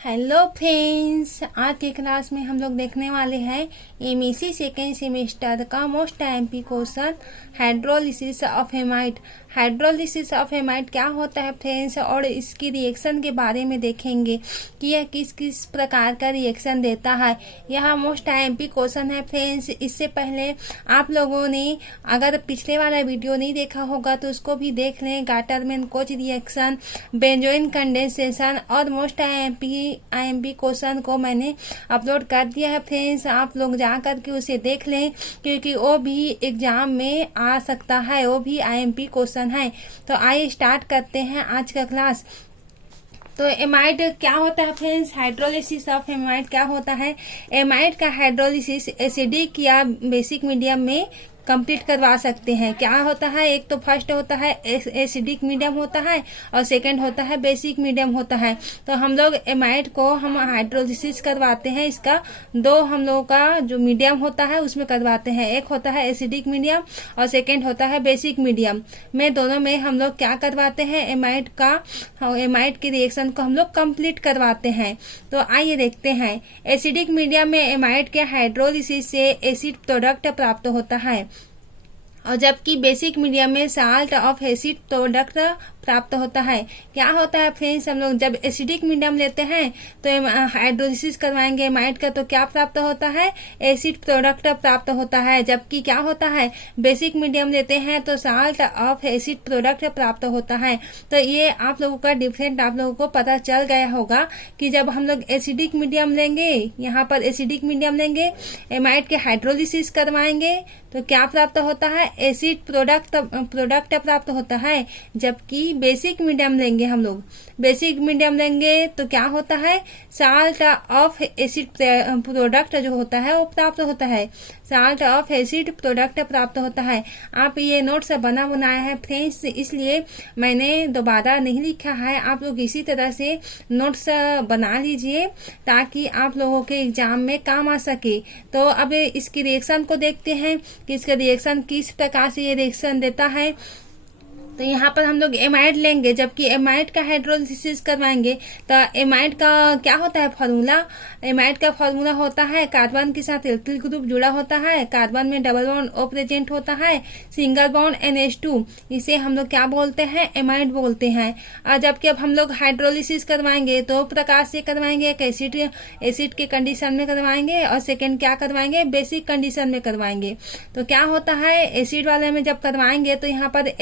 Hello friends, आज के class में हम लोग देखने वाले हैं एमएससी सेकेंड सेमेस्टर का most MP question hydrolysis of हेमाइट। Hydrolysis of हेमाइट क्या होता है फ्रेंड्स, और इसकी रिएक्शन के बारे में देखेंगे कि यह किस किस प्रकार का रिएक्शन देता है। यह मोस्ट एमपी क्वेश्चन है फ्रेंड्स। इससे पहले आप लोगों ने अगर पिछले वाला वीडियो नहीं देखा होगा तो उसको भी देख लें। Gattermann coach reaction, benzoin condensation और मोस्ट आईएमपी क्वेश्चन को मैंने अपलोड कर दिया है फ्रेंड्स। आप लोग जा करके उसे देख लें क्योंकि वो भी एग्जाम में आ सकता है, वो भी आईएमपी क्वेश्चन है। तो आइए स्टार्ट करते हैं आज का क्लास। तो एमाइड क्या होता है फ्रेंड्स, हाइड्रोलिसिस ऑफ एमाइड क्या होता है। एमाइड का हाइड्रोलिसिस एसिडिक या बेसिक मीडियम में कंप्लीट करवा सकते हैं। क्या होता है, एक तो फर्स्ट होता है एसिडिक मीडियम होता है और सेकंड होता है बेसिक मीडियम होता है। तो हम लोग एमाइड को हम हाइड्रोलिसिस करवाते हैं, इसका दो हम लोगों का जो मीडियम होता है उसमें करवाते हैं। एक होता है एसिडिक मीडियम और सेकंड होता है बेसिक मीडियम में। दोनों में हम लोग क्या करवाते हैं, एमाइड के रिएक्शन को हम लोग कंप्लीट करवाते हैं। तो आइए देखते हैं। एसिडिक मीडियम में एमाइड के हाइड्रोलिसिस से एसिड प्रोडक्ट प्राप्त होता है और जबकि बेसिक मीडियम में साल्ट ऑफ एसिड प्रोडक्ट प्राप्त होता है। क्या होता है फ्रेंड्स, हम लोग जब एसिडिक मीडियम लेते हैं तो हाइड्रोलिसिस करवाएंगे एमाइड का, तो क्या प्राप्त होता है, एसिड प्रोडक्ट प्राप्त होता है। जबकि क्या होता है, बेसिक मीडियम लेते हैं तो साल्ट ऑफ एसिड प्रोडक्ट प्राप्त होता है। तो ये आप लोगों का डिफरेंट आप लोगों को पता चल गया होगा कि जब हम लोग एसिडिक मीडियम लेंगे, यहाँ पर एसिडिक मीडियम लेंगे, एमाइड के हाइड्रोलिसिस करवाएंगे तो क्या प्राप्त होता है, एसिड प्रोडक्ट प्राप्त होता है। जबकि बेसिक मीडियम लेंगे, हम लोग बेसिक मीडियम लेंगे तो क्या होता है, साल्ट ऑफ एसिड प्रोडक्ट जो होता है वो प्राप्त होता है। साल्ट ऑफ एसिड प्रोडक्ट प्राप्त होता है। आप ये नोट्स बना बनाया है फ्रेंड्स, इसलिए मैंने दोबारा नहीं लिखा है। आप लोग इसी तरह से नोट्स बना लीजिए ताकि आप लोगों के एग्जाम में काम आ सके। तो अब इसकी रिएक्शन को देखते हैं कि इसका रिएक्शन किस प्रकार से ये रिएक्शन देता है। तो यहाँ पर हम लोग एमाइड लेंगे, जबकि एमाइड का हाइड्रोलिसिस करवाएंगे। तो एमाइड का क्या होता है फॉर्मूला, एमाइड का फॉर्मूला होता है कार्बन के साथ इलेक्ट्रिक ग्रुप जुड़ा होता है, कार्बन में डबल बॉन्ड O प्रेजेंट होता है, सिंगल बॉन्ड NH2, इसे हम लोग क्या बोलते हैं, एमाइड बोलते हैं। और जबकि अब हम लोग हाइड्रोलिसिस करवाएंगे तो प्रकार से करवाएंगे, एक एसिड के कंडीशन में करवाएंगे और सेकेंड क्या करवाएंगे, बेसिक कंडीशन में करवाएंगे। तो क्या होता है, एसिड वाले में जब करवाएंगे तो यहाँ पर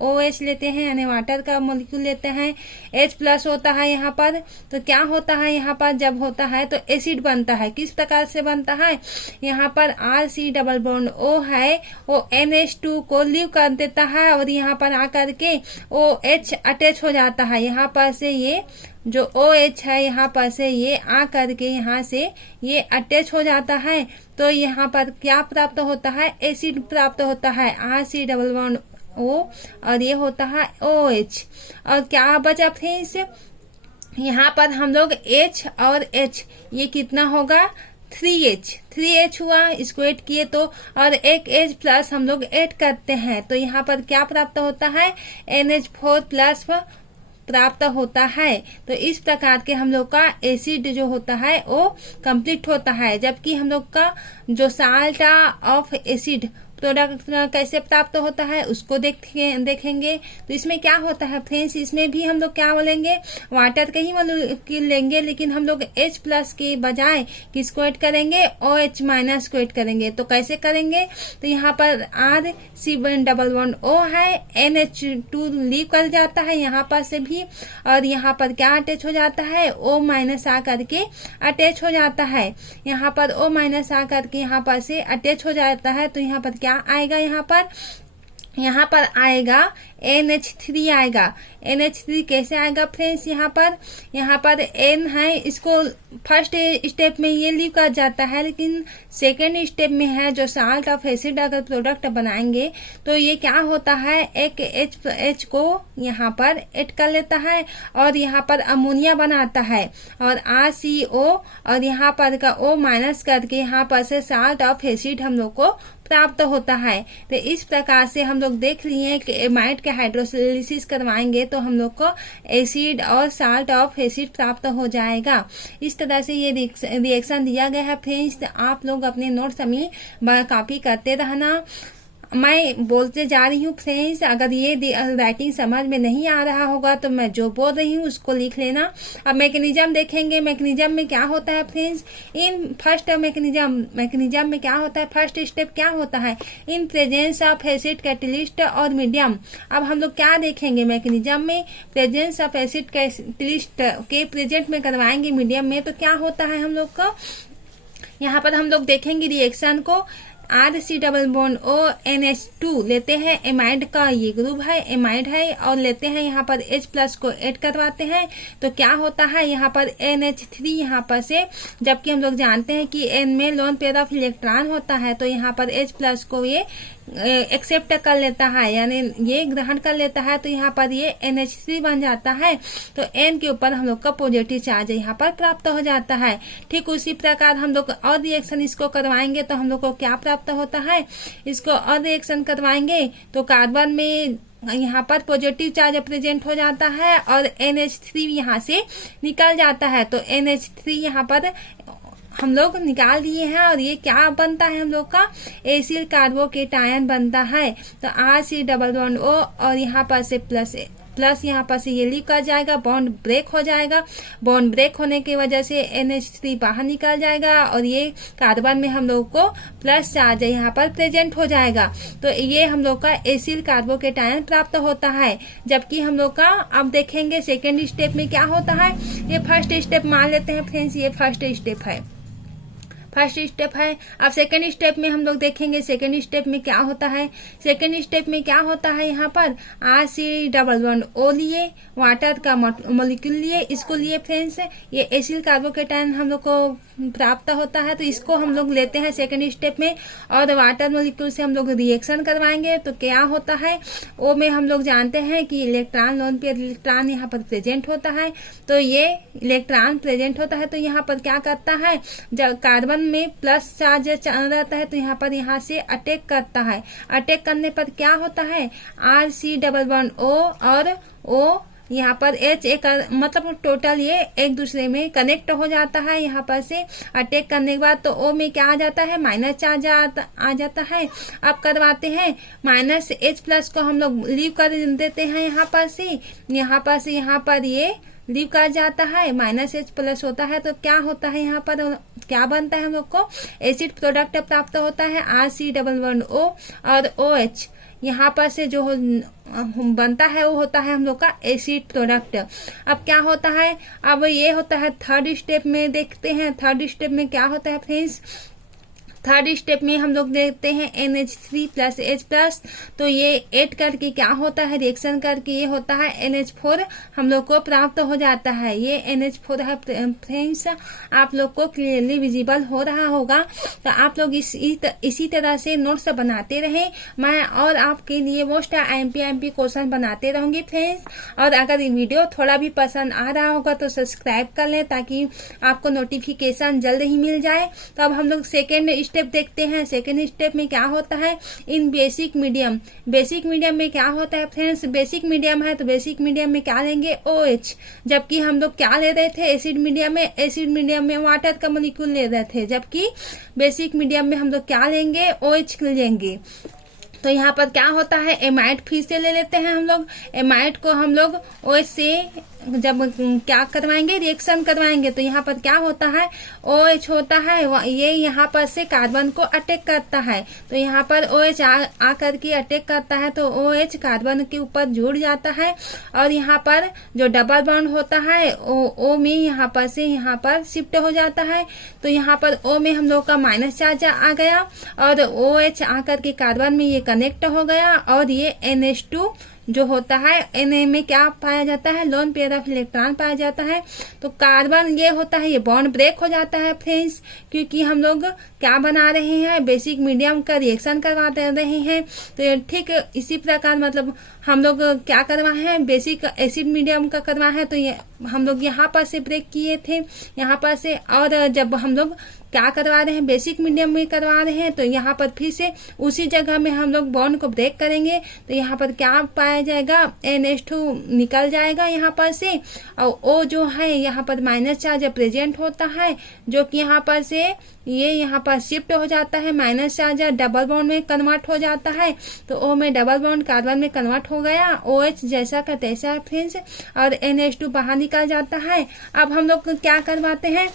OH लेते हैं यानी वाटर का मॉलिक्यूल लेते हैं, H+ होता है यहाँ पर। तो क्या होता है, यहाँ पर जब होता है तो एसिड बनता है। किस प्रकार से बनता है, यहाँ पर RC डबल बॉन्ड O है, वो NH2 को लीव कर देता है और यहाँ पर आकर के OH अटैच हो जाता है। यहाँ पर से ये जो OH है यहाँ पर से ये आ करके यहाँ से ये अटैच हो जाता है। तो यहाँ पर क्या प्राप्त होता है, एसिड प्राप्त होता है, RC डबल बॉन्ड O और ये होता है OH। और क्या बचा फ्रेंड्स, यहाँ पर हम लोग H और H, ये कितना होगा, 3H हुआ, इसको ऐड किए तो, और एक H+ हम लोग ऐड करते हैं तो यहाँ पर क्या प्राप्त होता है, NH4+ प्राप्त होता है। तो इस प्रकार के हम लोग का एसिड जो होता है वो कंप्लीट होता है। जबकि हम लोग का जो साल्ट ऑफ एसिड प्रोडक्ट कैसे प्राप्त होता है उसको देखेंगे। तो इसमें क्या होता है फ्रेंड्स, इसमें भी हम लोग क्या बोलेंगे, वाटर का ही मॉलिक्यूल लेंगे, लेकिन हम लोग H+ के बजाय किसको ऐड करेंगे, OH- को ऐड करेंगे। तो कैसे करेंगे, तो यहाँ पर RC डबल बॉन्ड O है, NH2 लीव कर जाता है यहाँ पर से भी, और यहाँ पर क्या अटैच हो जाता है, O- आ करके अटैच हो जाता है। यहाँ पर O- आ करके यहाँ पर से अटैच हो जाता है। तो यहाँ पर क्या आएगा, यहाँ पर आएगा NH3 आएगा। NH3 कैसे आएगा फ्रेंड्स, यहाँ पर N है, इसको फर्स्ट स्टेप में ये लीव कर जाता है, लेकिन सेकेंड स्टेप में है जो साल्ट ऑफ एसिड अगर प्रोडक्ट बनाएंगे तो ये क्या होता है, एक H को यहाँ पर ऐड कर लेता है और यहाँ पर अमोनिया बनाता है, और RCO और यहाँ पर का O- करके यहाँ पर से साल्ट ऑफ एसिड हम लोग को प्राप्त होता है। तो इस प्रकार से हम लोग देख लिए कि एमाइड के के हाइड्रोलिसिस करवाएंगे तो हम लोग को एसिड और साल्ट ऑफ एसिड प्राप्त हो जाएगा। इस तरह से ये रिएक्शन दिया गया है फ्रेंड्स। आप लोग अपने नोट्स में कॉपी करते रहना। मैं बोलते जा रही हूँ फ्रेंड्स, अगर ये राइटिंग समझ में नहीं आ रहा होगा तो मैं जो बोल रही हूँ उसको लिख लेना। अब मैकेनिज्म देखेंगे। मैकेनिज्म में क्या होता है फ्रेंड्स, इन फर्स्ट मैकेनिज्म में क्या होता है, फर्स्ट स्टेप क्या होता है, in presence of acid catalyst और मीडियम। अब हम लोग क्या देखेंगे मैकेनिज्म में, प्रेजेंस ऑफ एसिड कैटलिस्ट के प्रेजेंट में करवाएंगे मीडियम में तो क्या होता है हम लोग को, यहाँ पर हम लोग देखेंगे रिएक्शन को। RC डबल बॉन्ड ONH2 लेते हैं, एमाइड का ये ग्रुप है, एमाइड है, और लेते हैं यहाँ पर H प्लस को ऐड करवाते हैं तो क्या होता है यहाँ पर NH3 यहाँ पर से, जबकि हम लोग जानते हैं कि N में लोन पेयर ऑफ इलेक्ट्रॉन होता है तो यहाँ पर H प्लस को ये एक्सेप्ट कर लेता है, यानी ये ग्रहण कर लेता है तो यहाँ पर ये NH3 बन जाता है। तो N के ऊपर हम लोग का पॉजिटिव चार्ज यहाँ पर प्राप्त हो जाता है। ठीक उसी प्रकार हम लोग और रिएक्शन इसको करवाएंगे तो हम लोग को क्या प्राप्त होता है, इसको और रिएक्शन करवाएंगे तो कार्बन में यहाँ पर पॉजिटिव चार्ज प्रेजेंट हो जाता है और NH3 यहाँ से निकल जाता है। तो NH3 यहाँ पर हम लोग निकाल दिए हैं और ये क्या बनता है हम लोग का एसिल कार्बोकेटायन बनता है। तो RC डबल बॉन्ड O और यहाँ पर से प्लस यहाँ पर से ये लीव कर जाएगा, बॉन्ड ब्रेक हो जाएगा। बॉन्ड ब्रेक होने की वजह से NH3 बाहर निकल जाएगा और ये कार्बन में हम लोग को प्लस चार्ज यहाँ पर प्रेजेंट हो जाएगा। तो ये हम लोग का एसिल कार्बोकेटायन प्राप्त होता है। जबकि हम लोग का अब देखेंगे सेकेंड स्टेप में क्या होता है। ये फर्स्ट स्टेप मान लेते हैं फ्रेंड्स, ये फर्स्ट स्टेप है। अब सेकेंड स्टेप में हम लोग देखेंगे सेकेंड स्टेप में क्या होता है। सेकेंड स्टेप में क्या होता है, यहाँ पर RC डबल बॉन्ड O लिए, वाटर का मॉलिक्यूल लिए, इसको लिए फ्रेंड्स, ये एसिल कार्बोकेटायन हम लोग को प्राप्त होता है तो इसको हम लोग लेते हैं सेकेंड स्टेप में और वाटर मॉलिक्यूल से हम लोग रिएक्शन करवाएंगे तो क्या होता है, O में हम लोग जानते हैं कि इलेक्ट्रॉन लोन पे इलेक्ट्रॉन यहाँ पर प्रेजेंट होता है। तो ये इलेक्ट्रॉन प्रेजेंट होता है तो यहाँ पर क्या करता है, जब कार्बन में प्लस चार्ज रहता है तो यहाँ से अटैक करता है। अटैक करने पर क्या होता है, RC डबल बॉन्ड O और O यहाँ पर H एक मतलब टोटल ये एक दूसरे में कनेक्ट हो जाता है। यहाँ पर से अटैक करने के बाद तो O में क्या आ जाता है, माइनस चार्ज आ जाता है। अब करवाते हैं माइनस H प्लस को हम लोग लीव कर देते हैं यहाँ पर ये लीव कर जाता है, माइनस H प्लस होता है तो क्या होता है, यहाँ पर क्या बनता है हम लोग को एसिड प्रोडक्ट प्राप्त होता है RC डबल बॉन्ड O और OH। यहाँ पर से जो बनता है वो होता है हम लोग का एसिड प्रोडक्ट। अब क्या होता है, अब ये होता है थर्ड स्टेप में देखते हैं। थर्ड स्टेप में क्या होता है फ्रेंड्स, थर्ड स्टेप में हम लोग देखते हैं NH3 प्लस H प्लस, तो ये ऐड करके क्या होता है, रिएक्शन करके ये होता है NH4 हम लोग को प्राप्त हो जाता है। ये NH4 है फ्रेंड्स, आप लोग को क्लियरली विजिबल हो रहा होगा। तो आप लोग इसी तरह से नोट्स बनाते रहें, मैं और आपके लिए मोस्ट IMP क्वेश्चन बनाते रहूंगी फ्रेंड्स। और अगर वीडियो थोड़ा भी पसंद आ रहा होगा तो सब्सक्राइब कर लें ताकि आपको नोटिफिकेशन जल्द ही मिल जाए। तो अब हम लोग सेकेंड स्टेप देखते हैं। सेकेंड स्टेप में क्या होता है, इन बेसिक मीडियम। बेसिक मीडियम में क्या होता है फ्रेंड्स, बेसिक मीडियम है तो बेसिक मीडियम में क्या लेंगे, OH। जबकि हम लोग क्या ले रहे थे, एसिड मीडियम में वाटर का मॉलिक्यूल ले रहे थे, जबकि बेसिक मीडियम में हम लोग क्या लेंगे, OH लेंगे। तो यहाँ पर क्या होता है, एमाइड फिर से ले लेते हैं हम लोग। एमाइड को हम लोग OH से जब क्या करवाएंगे, रिएक्शन करवाएंगे तो यहाँ पर क्या होता है, OH होता है, ये यहाँ पर से कार्बन को अटैक करता है। तो यहाँ पर OH आ करके अटैक करता है तो OH कार्बन के ऊपर जुड़ जाता है और यहाँ पर जो डबल बॉन्ड होता है O में यहाँ पर से यहाँ पर शिफ्ट हो जाता है। तो यहाँ पर O में हम लोग का माइनस चार्ज आ गया और OH आकर के कार्बन में ये कनेक्ट हो गया और ये NH2 जो होता है Na में क्या पाया जाता है, लोन पेयर ऑफ इलेक्ट्रॉन पाया जाता है। तो कार्बन ये होता है, ये बॉन्ड ब्रेक हो जाता है फ्रेंड्स, क्योंकि हम लोग क्या बना रहे हैं, बेसिक मीडियम का रिएक्शन करवाते रहे हैं। तो ठीक इसी प्रकार मतलब हम लोग क्या करवाए हैं, बेसिक एसिड मीडियम का करवाए हैं तो ये हम लोग यहाँ पर से ब्रेक किए थे, यहाँ पर से। और जब हम लोग क्या करवा रहे हैं, बेसिक मीडियम में करवा रहे हैं, तो यहाँ पर फिर से उसी जगह में हम लोग बॉन्ड को ब्रेक करेंगे। तो यहाँ पर क्या पाया जाएगा, NH2 निकल जाएगा यहाँ पर से, और O जो है यहाँ पर माइनस चार्ज प्रेजेंट होता है, जो कि यहाँ पर से ये यहाँ पर शिफ्ट हो जाता है, माइनस चार्ज डबल बॉन्ड में कन्वर्ट हो जाता है। तो O में डबल बॉन्ड कार्बन में कन्वर्ट हो गया, OH जैसा का तैसा फ्रेंड्स, और NH2 बाहर निकल जाता है। अब हम लोग क्या करवाते हैं,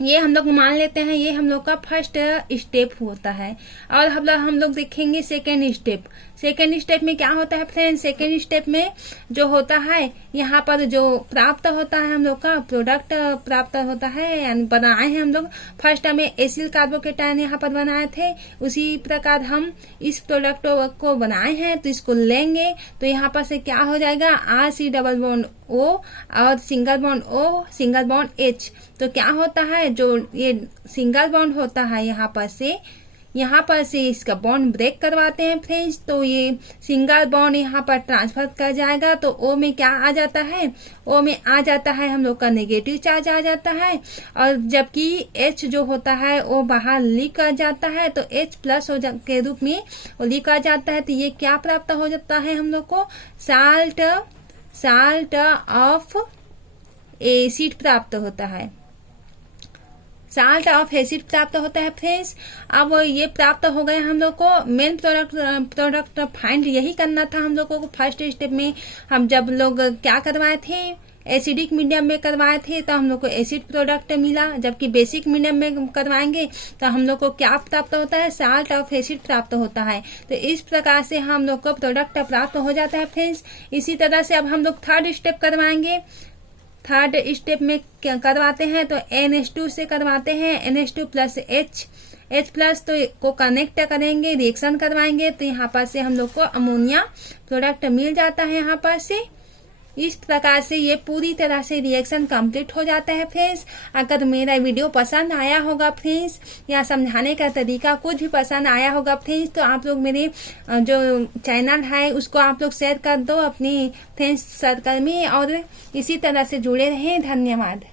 ये हम लोग मान लेते हैं ये हम लोग का फर्स्ट स्टेप होता है। और हम लोग देखेंगे सेकेंड स्टेप। सेकेंड स्टेप में क्या होता है फ्रेंड्स, सेकेंड स्टेप में जो होता है यहाँ पर जो प्राप्त होता है हम लोग का प्रोडक्ट प्राप्त होता है, यानी बनाए हैं हम लोग। फर्स्ट हमें एसिल कार्बोकेटायन यहाँ पर बनाए थे, उसी प्रकार हम इस प्रोडक्ट को बनाए हैं। तो इसको लेंगे तो यहाँ पर से क्या हो जाएगा, RC डबल बॉन्ड O और single bond O single bond H। तो क्या होता है, जो ये सिंगल बॉन्ड होता है यहाँ पर से इसका बॉन्ड ब्रेक करवाते हैं फ्रेंड्स। तो ये सिंगल बॉन्ड यहाँ पर ट्रांसफर कर जाएगा। तो O में क्या आ जाता है, O में आ जाता है हम लोग का नेगेटिव चार्ज आ जाता है, और जबकि H जो होता है वो बाहर लीक कर जाता है। तो H प्लस के रूप में वो लीक कर जाता है। तो ये क्या प्राप्त हो जाता है हम लोग को, साल्ट ऑफ एसिड प्राप्त होता है, साल्ट ऑफ एसिड प्राप्त होता है फ्रेंड्स। अब ये प्राप्त हो गया हम लोग को। मेन प्रोडक्ट फाइंड यही करना था हम लोगों को फर्स्ट स्टेप में। हम जब लोग क्या करवाए थे, एसिडिक मीडियम में करवाए थे, तो हम लोग को एसिड प्रोडक्ट मिला। जबकि बेसिक मीडियम में करवाएंगे तो हम लोग को क्या प्राप्त होता है, साल्ट ऑफ एसिड प्राप्त होता है। तो इस प्रकार से हम लोग को प्रोडक्ट प्राप्त हो जाता है फ्रेंड्स। इसी तरह से अब हम लोग थर्ड स्टेप करवाएंगे। थर्ड स्टेप में क्या करवाते हैं, तो NH2 से करवाते हैं, NH2 प्लस H प्लस तो को कनेक्ट करेंगे, रिएक्शन करवाएंगे। तो यहाँ पर से हम लोग को अमोनिया प्रोडक्ट मिल जाता है यहाँ पर से। इस प्रकार से ये पूरी तरह से रिएक्शन कंप्लीट हो जाता है फ्रेंड्स। अगर मेरा वीडियो पसंद आया होगा फ्रेंड्स, या समझाने का तरीका कुछ भी पसंद आया होगा फ्रेंड्स, तो आप लोग मेरे जो चैनल है उसको आप लोग शेयर कर दो अपनी फ्रेंड्स सर्कल में, और इसी तरह से जुड़े रहें। धन्यवाद।